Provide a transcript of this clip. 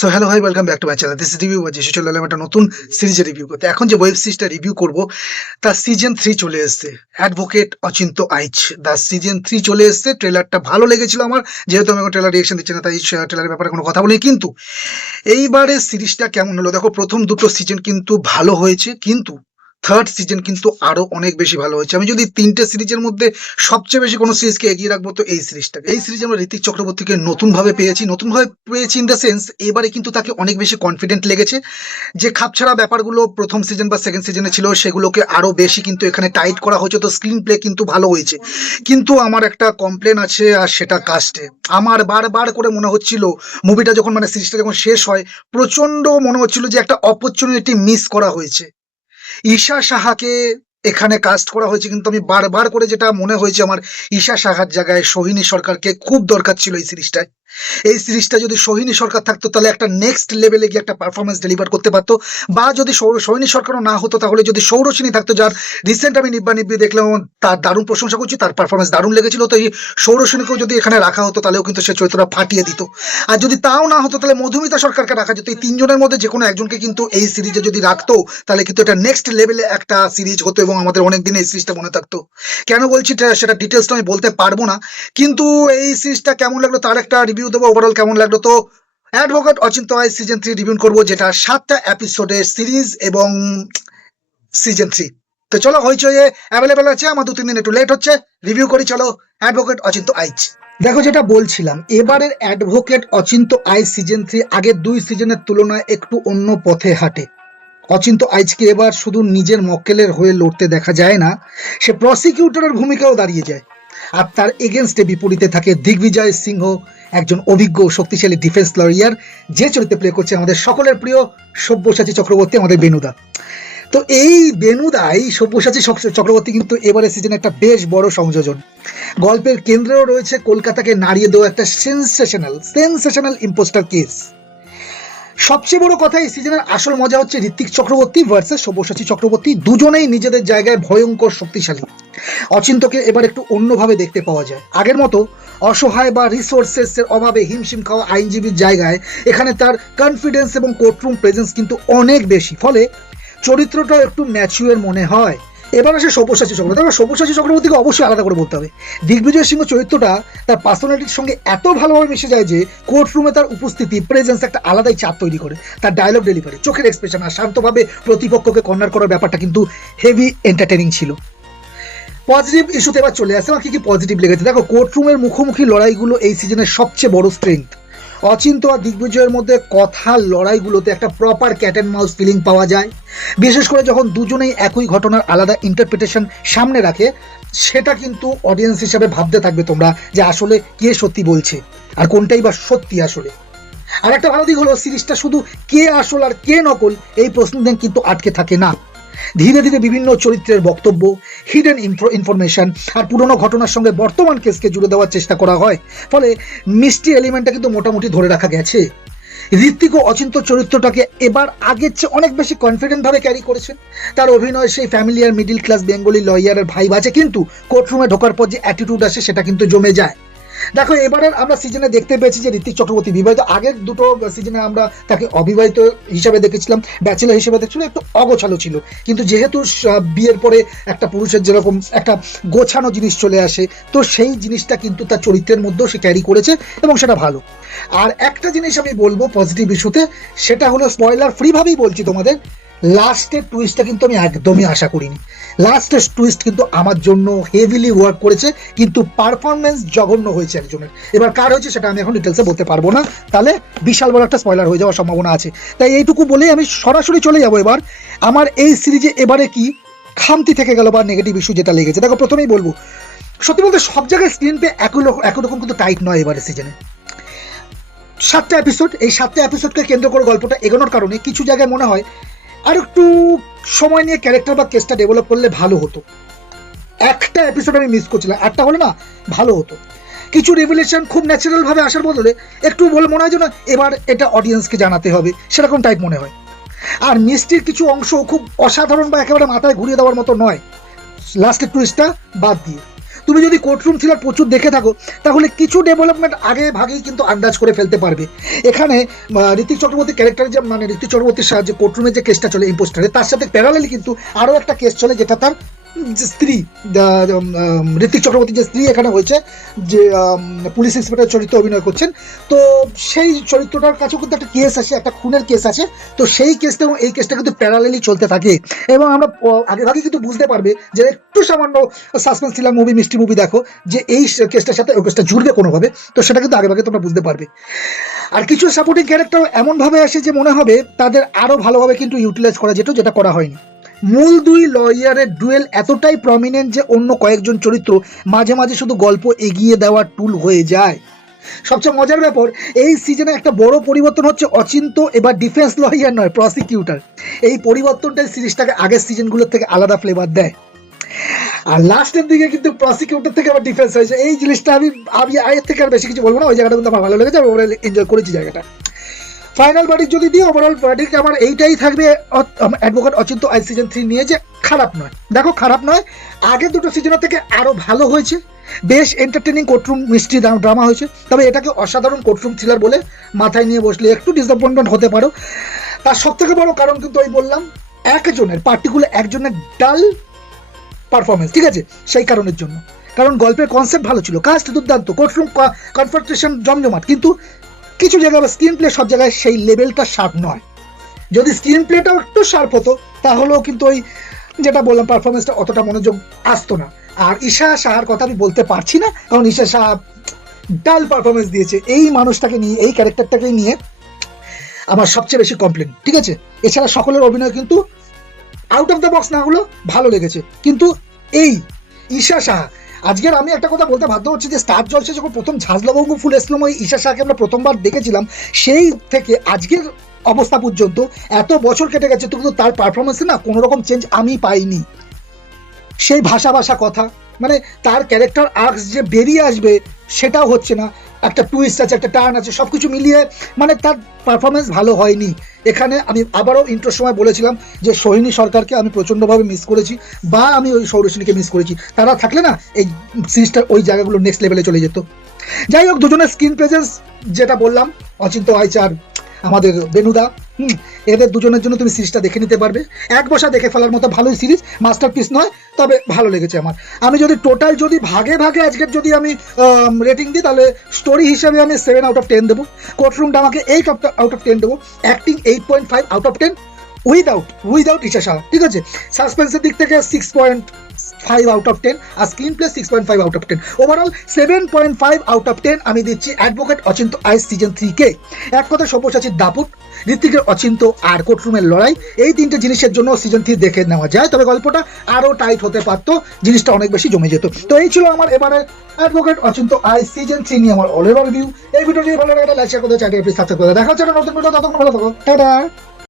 So hello ভাই, welcome back to my channel. This is review বা যেসে চলে এলাম একটা নতুন সিরিজের রিভিউ করতে। এখন যে ওয়েব সিরিজটা রিভিউ করব তার সিজন 3 চলে এসেছে। অ্যাডভোকেট অচিন্ত আইচ দা সিজন 3 চলে এসেছে। ট্রেলারটা ভালো লেগেছিল আমার, যেহেতু আমি এখন ট্রেলার রিয়েকশন দিচ্ছি না তাই ট্রেলারের ব্যাপারে কোনো কথা বলিনি। কিন্তু এইবারে সিরিজটা কেমন হলো দেখো, প্রথম দুটো সিজন কিন্তু ভালো হয়েছে, কিন্তু থার্ড সিজন কিন্তু আরো অনেক বেশি ভালো হয়েছে। আমি যদি তিনটে সিরিজের মধ্যে সবচেয়ে বেশি কোনো সিরিজকে এগিয়ে রাখবো তো এই সিরিজটাকে। এই সিরিজে আমরা ঋতিক চক্রবর্তীকে নতুনভাবে পেয়েছি ইন দ্য সেন্স এবারে কিন্তু তাকে অনেক বেশি কনফিডেন্ট লেগেছে। যে খাপছাড়া ব্যাপারগুলো প্রথম সিজন বা সেকেন্ড সিজনে ছিল সেগুলোকে আরো বেশি কিন্তু এখানে টাইট করা হয়েছে, তো স্ক্রিন প্লে কিন্তু ভালো হয়েছে। কিন্তু আমার একটা কমপ্লেন আছে, আর সেটা কাস্টে। আমার বারবার করে মনে হচ্ছিল মুভিটা যখন সিরিজটা যখন শেষ হয়, প্রচন্ড মনে হচ্ছিল যে একটা অপরচুনিটি মিস করা হয়েছে। ঈশা সাহাকে এখানে কাস্ট করা হয়েছে, কিন্তু আমি বারবার করে যেটা মনে হয়েছে আমার, ঈশা সাহার জায়গায় সোহিনী সরকারকে খুব দরকার ছিল এই সিরিজটায়। এই সিরিজটা যদি সোহিনী সরকার থাকতো তাহলে একটা নেক্সট লেভেলে গিয়ে একটা পারফরমেন্স ডেলিভার করতে পারতো। বা যদি সোহিনী সরকারও না হতো, তাহলে যদি সৌরসিনী থাকতো, যার রিসেন্ট আমি নিব্বা নিব্বি দেখলাম, তার দারুণ প্রশংসা করছি, তার পারফরমেন্স দারুণ লেগেছিল। তো এই সৌরসিনীকেও যদি এখানে রাখা হতো তাহলেও কিন্তু সে চরিত্রটা ফাটিয়ে দিত। আর যদি তাও না হতো তাহলে মধুমিতা সরকারকে রাখা যেত। এই তিনজনের মধ্যে যে কোনো একজনকে কিন্তু এই সিরিজে যদি রাখতো তাহলে কিন্তু এটা নেক্সট লেভেলে একটা সিরিজ হতো এবং আমাদের অনেকদিন এই সিরিজটা মনে থাকতো। কেন বলছি সেটা ডিটেলসটা আমি বলতে পারবো না, কিন্তু এই সিরিজটা কেমন লাগলো তার একটা রিভিউ দেবো, ওভারঅল কেমন লাগলো। তো advocate Achinta Aich season 3 review করবো, যেটা 7টা এপিসোডের সিরিজ এবং সিজন 3। তো চলো, হইচয়ে অ্যাভেলেবেল আছে, আমার 2-3 দিন একটু লেট হচ্ছে, রিভিউ করি চলো অ্যাডভোকেট অচিন্ত আইচ। দেখো, যেটা বলছিলাম, এবারের অ্যাডভোকেট অচিন্ত আইচ সিজন 3 আগের 2 সিজনের তুলনায় একটু অন্য পথে হাঁটে। অচিন্ত আইচকে এবার শুধু নিজের মক্কেলের হয়ে লড়তে দেখা যায় না, সে প্রসিকিউটরের ভূমিকাও দাঁড়িয়ে যায়। আর তার এগেনস্টে বিপরীতে থাকে দিগ্বিজয় সিংহ, একজন অভিজ্ঞ শক্তিশালী ডিফেন্স লয়ার, যে চরিত্রে প্লে করছে আমাদের সকলের প্রিয় সব্যসাচী চক্রবর্তী, আমাদের বেনুদা। তো এই বেনুদাই সব্যসাচী চক্রবর্তী কিন্তু এবারে সিজনে একটা বেশ বড় সংযোজন। গল্পের কেন্দ্রেও রয়েছে কলকাতাকে নাড়িয়ে দেওয়া একটা সেন্সেশনাল ইম্পোস্টার কেস। সবচেয়ে বড় কথা, এই সিজনের আসল মজা হচ্ছে ঋত্বিক চক্রবর্তী ভার্সেস সব্যসাচী চক্রবর্তী, দুজনেই নিজেদের জায়গায় ভয়ঙ্কর শক্তিশালী। অচিন্তকে এবার একটু অন্যভাবে দেখতে পাওয়া যায়। আগের মতো অসহায় বা রিসোর্সেস এর অভাবে হিমশিম খাওয়া আইনজীবীর জায়গায় এখানে তার কনফিডেন্স এবং কোর্টরুম প্রেজেন্স কিন্তু অনেক বেশি, ফলে চরিত্রটাও একটু ন্যাচুরাল মনে হয়। এবার আসে সব্যসাচী চক্রবর্তী। সব্যসাচী চক্রবর্তীকে অবশ্যই আলাদা করে বলতে হবে। দিগ্বিজয় সিংহ চরিত্রটা তার পার্সোনালিটির সঙ্গে এত ভালোভাবে মিশে যায় যে কোর্টরুমে তার উপস্থিতি, প্রেজেন্স একটা আলাদাই চাপ তৈরি করে। তার ডায়লগ ডেলিভারি, চোখের এক্সপ্রেশন আর শান্তভাবে প্রতিপক্ষকে কর্নার করার ব্যাপারটা কিন্তু হেভি এন্টারটেনিং ছিল। পজিটিভ ইস্যুতে এবার চলে আসে, আমার কি কি পজিটিভ লেগেছে। দেখো, কোর্টরুমের মুখোমুখি লড়াইগুলো এই সিজনের সবচেয়ে বড় স্ট্রেংথ। অচিন্ত আর দিগ্বিজয়ের মধ্যে কথার লড়াইগুলোতে একটা proper cat and mouse feeling পাওয়া যায়। বিশেষ করে যখন দুজনেই একই ঘটনার আলাদা ইন্টারপ্রিটেশন সামনে রাখে, সেটা কিন্তু অডিয়েন্স হিসাবে ভাবতে থাকবে তোমরা যে আসলে কে সত্যি বলছে আর কোনটাই বা সত্যি আসলে। আর একটা ভালো দিক হলো, সিরিজটা শুধু কে আসল আর কে নকল এই প্রশ্ন কিন্তু আটকে থাকে না। ধীরে ধীরে বিভিন্ন চরিত্রের বক্তব্য, হিডেন ইনফরমেশন আর পুরনো ঘটনার সঙ্গে বর্তমান কেসকে জুড়ে দেওয়ার চেষ্টা করা হয়, ফলে মিষ্টি এলিমেন্টটা কিন্তু মোটামুটি ধরে রাখা গেছে। ঋত্বিক ও অচিন্ত চরিত্রটাকে এবার আগের চেয়ে অনেক বেশি কনফিডেন্ট ভাবে ক্যারি করেছেন। তার অভিনয় সেই ফ্যামিলিয়ার মিডিল ক্লাস বেঙ্গলি লয়ারের ভাইব আছে, কিন্তু কোর্টরুমে ঢোকার পর যে অ্যাটিটিউড আসে সেটা কিন্তু জমে যায়। দেখো, এবারের আমরা সিজনে দেখতে পেয়েছি যে ঋত্বিক চক্রবর্তী বিবাহিত। আগের দুটো সিজনে আমরা তাকে অবিবাহিত হিসাবে দেখেছিলাম, ব্যাচেলর হিসেবে দেখছিলাম, একটু অগোছালো ছিল। কিন্তু যেহেতু বিয়ের পরে একটা পুরুষের যেরকম একটা গোছানো জিনিস চলে আসে, তো সেই জিনিসটা কিন্তু তার চরিত্রের মধ্যেও সে ক্যারি করেছে এবং সেটা ভালো। আর একটা জিনিস আমি বলবো পজিটিভ ইস্যুতে, সেটা হলো স্পয়লার ফ্রি ভাবেই বলছি তোমাদের, লাস্টের টুইস্টটা কিন্তু আমি একদমই আশা করিনি। লাস্টের টুইস্ট কিন্তু আমার জন্য হেভিলি ওয়ার্ক করেছে, কিন্তু পারফরমেন্স জঘন্য হয়েছে একজনের। এবার কার হয়েছে সেটা আমি এখন ডিটেলসে বলতে পারবো না, তাহলে বিশাল বড় একটা স্পয়লার হয়ে যাওয়ার সম্ভাবনা আছে। তাই এইটুকু বলেই আমি সরাসরি চলে যাবো এবার আমার এই সিরিজে এবারে কি খামতি থেকে গেল বা নেগেটিভ ইস্যু যেটা লেগেছে। দেখো, প্রথমেই বলবো, সত্যি বলতে সব জায়গায় স্ক্রিন পে একই রকম কিন্তু টাইট নয় এবারে সিজনে। 7টা এপিসোড, এই 7টা এপিসোডকে কেন্দ্র করে গল্পটা এগোনোর কারণে কিছু জায়গায় মনে হয় আর একটু সময় নিয়ে ক্যারেক্টার বা কেসটা ডেভেলপ করলে ভালো হতো। একটা এপিসোড আমি মিস করছিলাম, একটা হলে না ভালো হতো। কিছু রিভিলেশন খুব ন্যাচারাল ভাবে আসার বদলে একটু বলে মনে হয় যেন এবার এটা অডিয়েন্সকে জানাতে হবে, সেরকম টাইপ মনে হয়। আর মিষ্টির কিছু অংশ খুব অসাধারণ বা একেবারে মাথায় ঘুরিয়ে দেওয়ার মতো নয়, লাস্টের টুইস্টটা বাদ দিয়ে। তুমি যদি কোর্টরুম থ্রিলার প্রচুর দেখে থাকো তাহলে কিছু ডেভেলপমেন্ট আগে ভাগেই কিন্তু আন্দাজ করে ফেলতে পারবে। এখানে ঋতিক চক্রবর্তী ক্যারেক্টার যে মানে ঋতিক চক্রবর্তীর সাহায্যে কোর্টরুমে যে কেসটা চলে ইম্পোস্টারে, তার সাথে প্যারালালি কিন্তু আরও একটা কেস চলে যেটা তার যে স্ত্রী ঋতিক চক্রবর্তীর যে স্ত্রী এখানে হয়েছে, যে পুলিশ ইন্সপেক্টর চরিত্রে অভিনয় করছেন, তো সেই চরিত্রটার কাছেও কিন্তু একটা কেস আছে, একটা খুনের কেস আছে। তো সেই কেসটা এবং এই কেসটা কিন্তু প্যারালালি চলতে থাকে এবং আমরা আগে ভাগে কিন্তু বুঝতে পারবে যে একটু সামান্য সাসপেন্স থ্রিলার মুভি, মিষ্টি মুভি দেখো, যে এই কেসটার সাথে ওই কেসটা জুড়বে কোনোভাবে, তো সেটা কিন্তু আগে ভাগে তোমরা বুঝতে পারবে। আর কিছু সাপোর্টিং ক্যারেক্টার এমনভাবে আসে যে মনে হবে তাদের আরও ভালোভাবে কিন্তু ইউটিলাইজ করা যেত, যেটা করা হয়নি। মূল দুই লয়ারের ডুয়েল এতটাই প্রমিনেন্ট যে অন্য কয়েকজন চরিত্র মাঝে মাঝে শুধু গল্প এগিয়ে দেওয়ার টুল হয়ে যায়। সবচেয়ে মজার ব্যাপার, এই সিজনে একটা বড় পরিবর্তন হচ্ছে অচিন্ত এবার ডিফেন্স লয়ার নয়, প্রসিকিউটর। এই পরিবর্তনটাই সিরিজটাকে আগের সিজনগুলোর থেকে আলাদা ফ্লেভার দেয়। আর লাস্টের দিকে কিন্তু প্রসিকিউটর থেকে আবার ডিফেন্স হয়েছে, এই জিনিসটা আমি আগের থেকে আর বেশি কিছু বলবো না, ওই জায়গাটা কিন্তু আমার ভালো লেগেছে, আমি এনজয় করেছি জায়গাটা। ফাইনাল ভার্ডিক্ট যদি দিই, ওভারঅল ভার্ডিক্ট আমার এইটাই থাকবে অ্যাডভোকেট অচিন্ত আইচ সিজন 3 নিয়ে, যে খারাপ নয়। দেখো খারাপ নয়, আগের দুটো সিজনের থেকে আরও ভালো হয়েছে, বেশ এন্টারটেনিং কোর্টরুম মিষ্টি ড্রামা হয়েছে। তবে এটাকে অসাধারণ কোর্টরুম থ্রিলার বলে মাথায় নিয়ে বসলে একটু ডিসঅ্যাপয়েন্টমেন্ট হতে পারো। তার সব থেকে বড় কারণ কিন্তু ওই বললাম, পার্টিকুলার একজনের ডাল পারফরমেন্স, ঠিক আছে, সেই কারণের জন্য। কারণ গল্পের কনসেপ্ট ভালো ছিল, কাস্ট দুর্দান্ত, কোর্টরুম কনফ্রন্টেশন জমজমাট, কিন্তু কিছু জায়গায় বা স্ক্রিন প্লে সব জায়গায় সেই লেভেলটা শার্প নয়। যদি স্ক্রিন প্লেটাও একটু শার্প হতো তাহলেও কিন্তু ওই যেটা বললাম পারফরমেন্সটা অতটা মনোযোগ আসতো না। আর ঈশা সাহার কথা আমি বলতে পারছি না, কারণ ঈশা সাহা ডাল পারফরমেন্স দিয়েছে। এই মানুষটাকে নিয়ে, এই ক্যারেক্টারটাকে নিয়ে আমার সবচেয়ে বেশি কমপ্লেন, ঠিক আছে। এছাড়া সকলের অভিনয় কিন্তু আউট অফ দ্য বক্স না হলেও ভালো লেগেছে, কিন্তু এই ঈশা সাহা, আজকের আমি একটা কথা বলতে বাধ্য হচ্ছি যে স্টার জলসে যখন প্রথম ঝাঁঝলবঙ্গ ফুল এসলাম, ওই ঈশা শাহকে আমরা প্রথমবার দেখেছিলাম, সেই থেকে আজকের অবস্থা পর্যন্ত এত বছর কেটে গেছে, কিন্তু তার পারফরমেন্সে না কোনো রকম চেঞ্জ আমি পাইনি। সেই ভাষা কথা, মানে তার ক্যারেক্টার আর্কস যে বেরিয়ে আসবে সেটাও হচ্ছে না, একটা টুইস্ট আছে, একটা টার্ন আছে, সব কিছু মিলিয়ে মানে তার পারফরমেন্স ভালো হয়নি। এখানে আমি আবারও ইন্ট্রোর সময় বলেছিলাম যে সোহিনী সরকারকে আমি প্রচণ্ডভাবে মিস করেছি, বা আমি ওই সৌরসিনীকে মিস করেছি। তারা থাকলে না এই সিরিজটার ওই জায়গাগুলো নেক্সট লেভেলে চলে যেত। যাই হোক, দুজনের স্ক্রিন প্রেজেন্স যেটা বললাম, অচিন্ত আইচ আর আমাদের বেনুদা, এদের দুজনের জন্য তুমি সিরিজটা দেখে নিতে পারবে, এক বসা দেখে ফেলার মতো ভালোই সিরিজ, মাস্টারপিস নয়, তবে ভালো লেগেছে আমার। আমি যদি টোটাল যদি ভাগে ভাগে আজকের যদি আমি রেটিং দিই, তাহলে স্টোরি হিসাবে আমি 7 আউট অফ 10 দেবো, কোর্টরুম ড্রামাকে 8 আউট অফ 10 দেবো, acting 8.5 out of 10 without Isha Shah, ঠিক আছে। সাসপেন্সের দিক থেকে 6.5 আউট অফ 10, আর screenplay 6.5 out of 10, overall 7.5 out of 10 আমি দিচ্ছি অ্যাডভোকেট অচিন্ত আইচ সিজন 3 কে। এক কথা সব্যসাচীর দাপুট, ঋত্বিকের অচিন্ত আর কোর্টরুমের লড়াই, এই তিনটে জিনিসের জন্য সিজন 3 দেখে নেওয়া যায়। তবে গল্পটা আরও টাইট হতে পারতো, জিনিসটা অনেক বেশি জমে যেত। তো এই ছিল আমার এবারে অ্যাডভোকেট অচিন্ত আইচ সিজন 3 নিয়ে আমার অল ওভার রিভিউ। এই ভিডিওটি ভালো লাগে লাইক শেয়ার করতে চাইলে প্লিজ সাবস্ক্রাইব করে দেখা হচ্ছে নতুন ভিডিও, ততক্ষণ ভালো থাকো, টাটা।